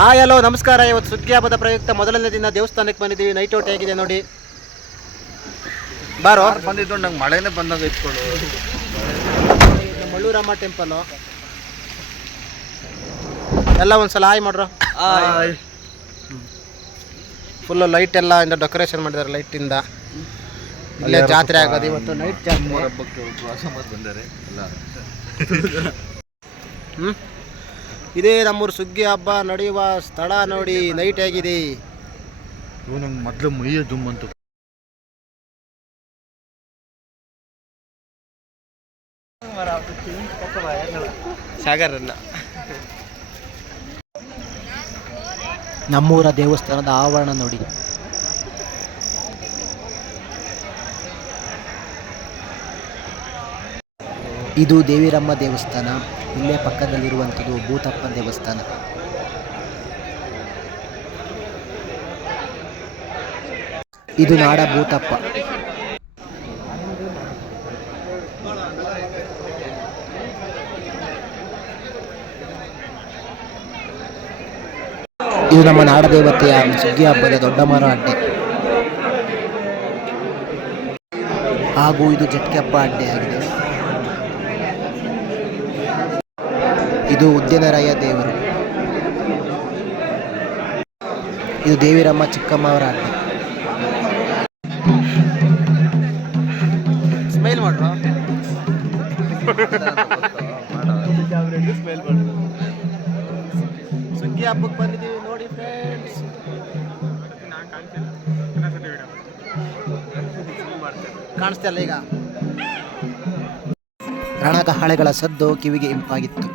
Hi hello ನಮಸ್ಕಾರ. ಇವತ್ತು ಸುಗ್ಗಿ ಹಬ್ಬದ ಪ್ರಯುಕ್ತ ಮೊದಲನೇ ದಿನ ದೇವಸ್ಥಾನಕ್ಕೆ ಬಂದಿದ್ದೀವಿ. ನೈಟ್ ಔಟ್ ಹೇಗಿದೆ ನೋಡಿ. ಬಾರೋ ಬಂದಿದ್ದು ನಂಗೆ ಮಳೆನೇ ಬಂದಾಗ ಇಟ್ಕೊಳ್ಳು. ಮಳ್ಳೂರಮ್ಮ ಟೆಂಪಲು ಎಲ್ಲ ಒಂದ್ಸಲ ಹಾಯ್ ಮಾಡ್ರು. ಫುಲ್ಲು ಲೈಟ್ ಎಲ್ಲ ಇಂದ ಡೆಕೋರೇಷನ್ ಮಾಡಿದ್ದಾರೆ. ಲೈಟಿಂದ ಇಲ್ಲೇ ಜಾತ್ರೆ ಆಗೋದು ಇವತ್ತು. ನೈಟ್ ಜಾತ್ರೆ ಹಬ್ಬಕ್ಕೆ ಬಂದರೆ ಎಲ್ಲ ಇದೇ ನಮ್ಮೂರು ಸುಗ್ಗಿ ಹಬ್ಬ ನಡೆಯುವ ಸ್ಥಳ ನೋಡಿ. ನೈಟ್ ಹೇಗಿದೆ. ಇವು ನಂಗೆ ಮೊದಲು ಮೈಯ ಜುಮ್ಮಂತು. ಸಾಗರನ್ನ ನಮ್ಮೂರ ದೇವಸ್ಥಾನದ ಆವರಣ ನೋಡಿ. ಇದು ದೇವಿರಮ್ಮ ದೇವಸ್ಥಾನ. ಇಲ್ಲೇ ಪಕ್ಕದಲ್ಲಿರುವಂಥದ್ದು ಭೂತಪ್ಪ ದೇವಸ್ಥಾನ. ಇದು ನಾಡ ಭೂತಪ್ಪ. ಇದು ನಮ್ಮ ನಾಡದೇವತೆಯ ಸುಗ್ಗಿ ಹಬ್ಬದ ದೊಡ್ಡ ಮರ ಅಡ್ಡೆ, ಹಾಗೂ ಇದು ಜಟ್ಕೆ ಹಬ್ಬ ಅಡ್ಡೆ ಆಗಿದೆ. ಇದು ಉದ್ಯನರಾಯ ದೇವರು. ಇದು ದೇವಿರಮ್ಮ ಚಿಕ್ಕಮ್ಮ ಅವರ ಅಡ್ಡೆ. ಸ್ಮೈಲ್ ಮಾಡ್ರು. ಸುಗ್ಗಿ ಹಬ್ಬಕ್ಕೆ ಬಂದಿದ್ದೀವಿ ನೋಡಿ ಫ್ರೆಂಡ್ಸ್. ಕಾಣಿಸ್ತಲ್ಲ ಈಗ. ರಣಕಹಳೆಗಳ ಸದ್ದು ಕಿವಿಗೆ ಇಂಪಾಗಿತ್ತು.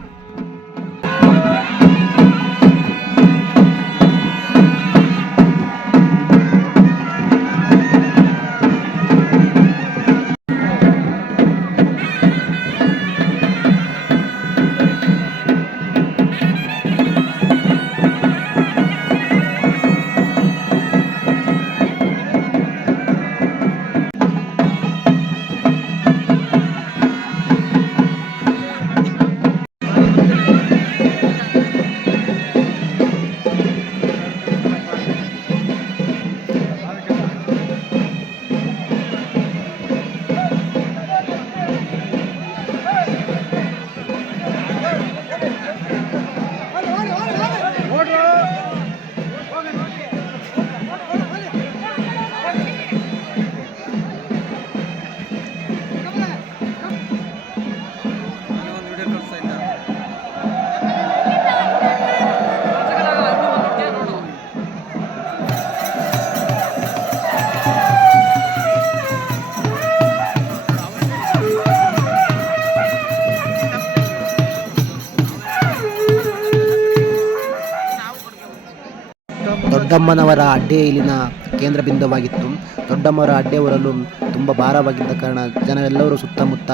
ದೊಡ್ಡಮ್ಮನವರ ಅಡ್ಡೆ ಇಲ್ಲಿನ ಕೇಂದ್ರ ಬಿಂದುವಾಗಿತ್ತು. ದೊಡ್ಡಮ್ಮವರ ಅಡ್ಡೆ ಹೊರಲು ತುಂಬ ಭಾರವಾಗಿದ್ದ ಕಾರಣ ಜನರೆಲ್ಲರೂ ಸುತ್ತಮುತ್ತ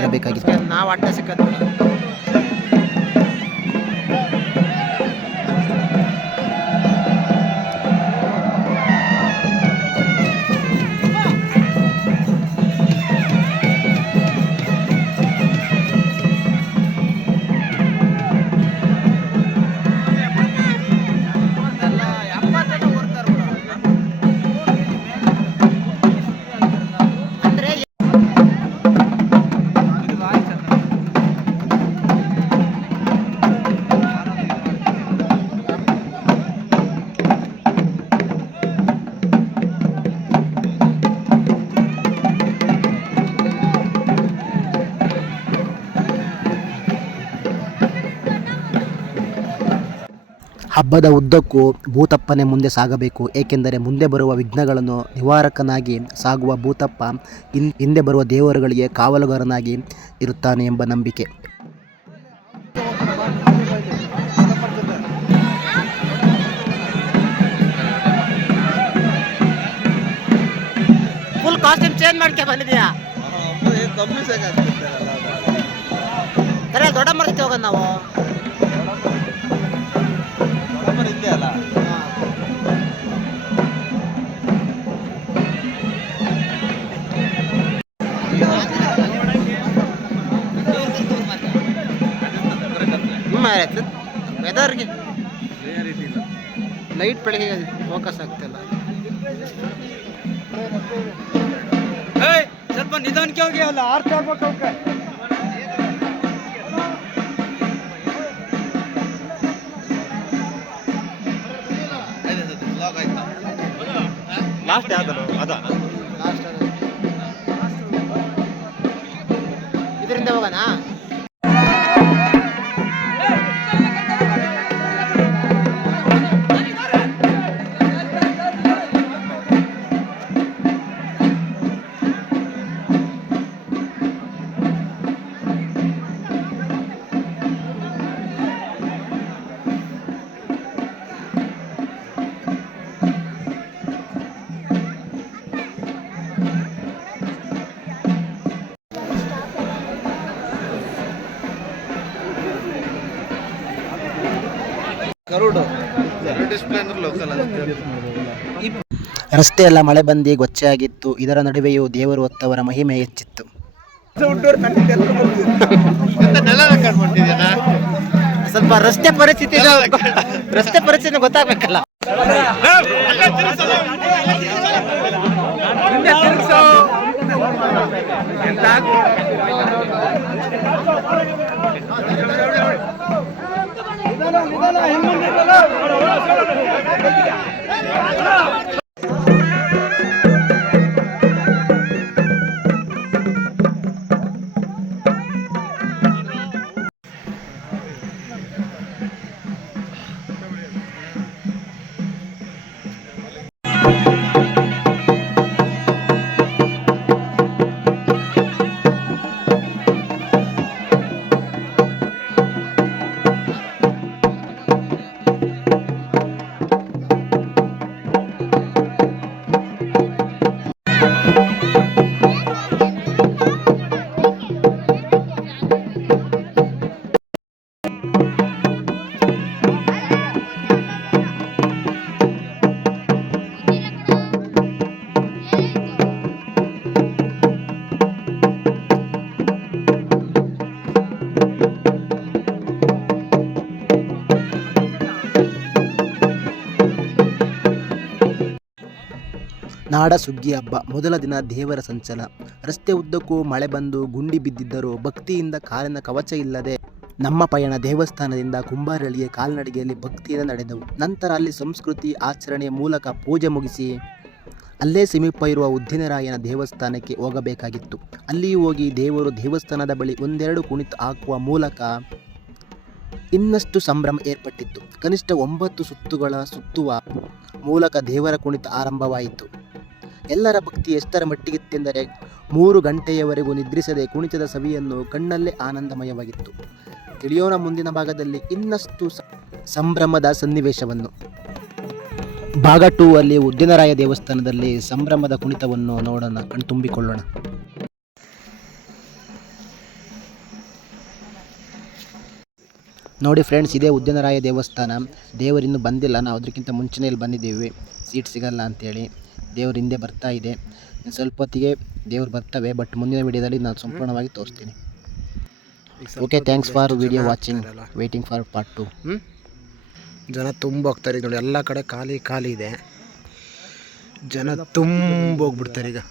ಇರಬೇಕಾಗಿತ್ತು. ನಾವು ಅಡ್ಡೆ ಸಿಕ್ಕದ್ದು. ಹಬ್ಬದ ಉದ್ದಕ್ಕೂ ಭೂತಪ್ಪನೇ ಮುಂದೆ ಸಾಗಬೇಕು. ಏಕೆಂದರೆ ಮುಂದೆ ಬರುವ ವಿಘ್ನಗಳನ್ನು ನಿವಾರಕನಾಗಿ ಸಾಗುವ ಭೂತಪ್ಪ ಹಿಂದೆ ಬರುವ ದೇವರುಗಳಿಗೆ ಕಾವಲುಗಾರನಾಗಿ ಇರುತ್ತಾನೆ ಎಂಬ ನಂಬಿಕೆ. ಫುಲ್ ಕಾಸ್ಟ್ಯೂಮ್ ಚೇಂಜ್ ಮಾಡ್ಕೆ ಬಂದಿದ್ಯಾ? ದೊಡ್ಡ ಮರಕ್ಕೆ ಹೋಗೋಣ ನಾವು. ಅಲ್ಲ ವೆದರ್ಗೆ ಕ್ಲಿಯರಿಟಿ ಇಲ್ಲ. ಲೈಟ್ ಬೆಳಗ್ಗೆ ಫೋಕಸ್ ಆಗ್ತಿಲ್ಲ. ಸ್ವಲ್ಪ ನಿಧಾನಕ್ಕೆ ಹೋಗಿ ಅಲ್ಲ ಆರ್ತಾ ಆಗ್ಬೇಕು ಅವಕ್ಕೆ. ಬ್ಲಾಗ್ ಆಯ್ತಾ? ಲಾಸ್ಟ್ ಯಾವ್ದು ಅದ ಲಾಸ್ಟ್ ಇದರಿಂದ ಹೋಗೋಣ. ಕರುಡು ಡಿಸ್ಪ್ಲೇ ಅಂದ್ರೆ ಲೋಕಲ್ ರಸ್ತೆ ಎಲ್ಲ ಮಳೆ ಬಂದು ಗೊಚ್ಚೆಯಾಗಿತ್ತು. ಇದರ ನಡುವೆಯೂ ದೇವರು ಹೊತ್ತವರ ಮಹಿಮೆ ಹೆಚ್ಚಿತ್ತು. ಸ್ವಲ್ಪ ರಸ್ತೆ ಪರಿಸ್ಥಿತಿ ಗೊತ್ತಾಗಬೇಕಲ್ಲ. ನಾಡ ಸುಗ್ಗಿ ಹಬ್ಬ ಮೊದಲ ದಿನ ದೇವರ ಸಂಚಲ. ರಸ್ತೆ ಉದ್ದಕ್ಕೂ ಮಳೆ ಬಂದು ಗುಂಡಿ ಬಿದ್ದಿದ್ದರೂ ಭಕ್ತಿಯಿಂದ ಕಾಲಿನ ಕವಚ ಇಲ್ಲದೆ ನಮ್ಮ ಪಯಣ ದೇವಸ್ಥಾನದಿಂದ ಕುಂಬಾರಳಿಗೆ ಕಾಲ್ನಡಿಗೆಯಲ್ಲಿ ಭಕ್ತಿಯಿಂದ ನಡೆದವು. ನಂತರ ಅಲ್ಲಿ ಸಂಸ್ಕೃತಿ ಆಚರಣೆಯ ಮೂಲಕ ಪೂಜೆ ಮುಗಿಸಿ ಅಲ್ಲೇ ಸಮೀಪ ಇರುವ ಉದ್ದಿನರಾಯನ ದೇವಸ್ಥಾನಕ್ಕೆ ಹೋಗಬೇಕಾಗಿತ್ತು. ಅಲ್ಲಿಯೂ ಹೋಗಿ ದೇವರು ದೇವಸ್ಥಾನದ ಬಳಿ ಒಂದೆರಡು ಕುಣಿತ ಹಾಕುವ ಮೂಲಕ ಇನ್ನಷ್ಟು ಸಂಭ್ರಮ ಏರ್ಪಟ್ಟಿತ್ತು. ಕನಿಷ್ಠ 9 ಸುತ್ತುಗಳ ಸುತ್ತುವ ಮೂಲಕ ದೇವರ ಕುಣಿತ ಆರಂಭವಾಯಿತು. ಎಲ್ಲರ ಭಕ್ತಿ ಎಷ್ಟರ ಮಟ್ಟಿಗಿತ್ತೆಂದರೆ 3 ಗಂಟೆಯವರೆಗೂ ನಿದ್ರಿಸದೆ ಕುಣಿತದ ಸವಿಯನ್ನು ಕಣ್ಣಲ್ಲೇ ಆನಂದಮಯವಾಗಿತ್ತು. ತಿಳಿಯೋಣ ಮುಂದಿನ ಭಾಗದಲ್ಲಿ ಇನ್ನಷ್ಟು ಸಂಭ್ರಮದ ಸನ್ನಿವೇಶವನ್ನು. ಭಾಗ 2 ಅಲ್ಲಿ ಉದ್ದಿನರಾಯ ದೇವಸ್ಥಾನದಲ್ಲಿ ಸಂಭ್ರಮದ ಕುಣಿತವನ್ನು ನೋಡೋಣ, ಕಣ್ತುಂಬಿಕೊಳ್ಳೋಣ. ನೋಡಿ ಫ್ರೆಂಡ್ಸ್, ಇದೇ ಉದ್ದಿನರಾಯ ದೇವಸ್ಥಾನ. ದೇವರಿನ್ನೂ ಬಂದಿಲ್ಲ, ನಾವು ಅದಕ್ಕಿಂತ ಮುಂಚೆನೇ ಇಲ್ಲಿ ಬಂದಿದ್ದೀವಿ. ಸೀಟ್ ಸಿಗಲ್ಲ ಅಂತೇಳಿ ದೇವ್ರ ಹಿಂದೆ ಬರ್ತಾ ಇದೆ. ಸ್ವಲ್ಪ ಹೊತ್ತಿಗೆ ದೇವ್ರು ಬರ್ತವೆ, ಬಟ್ ಮುಂದಿನ ವಿಡಿಯೋದಲ್ಲಿ ನಾನು ಸಂಪೂರ್ಣವಾಗಿ ತೋರಿಸ್ತೀನಿ. Okay, thanks for video watching. Waiting for part 2. ಜನ ತುಂಬ ಹೋಗ್ತಾರೆ ನೋಡಿ, ಎಲ್ಲ ಕಡೆ ಖಾಲಿ ಇದೆ. ಜನ ತುಂಬ ಹೋಗ್ಬಿಡ್ತಾರೆ ಈಗ.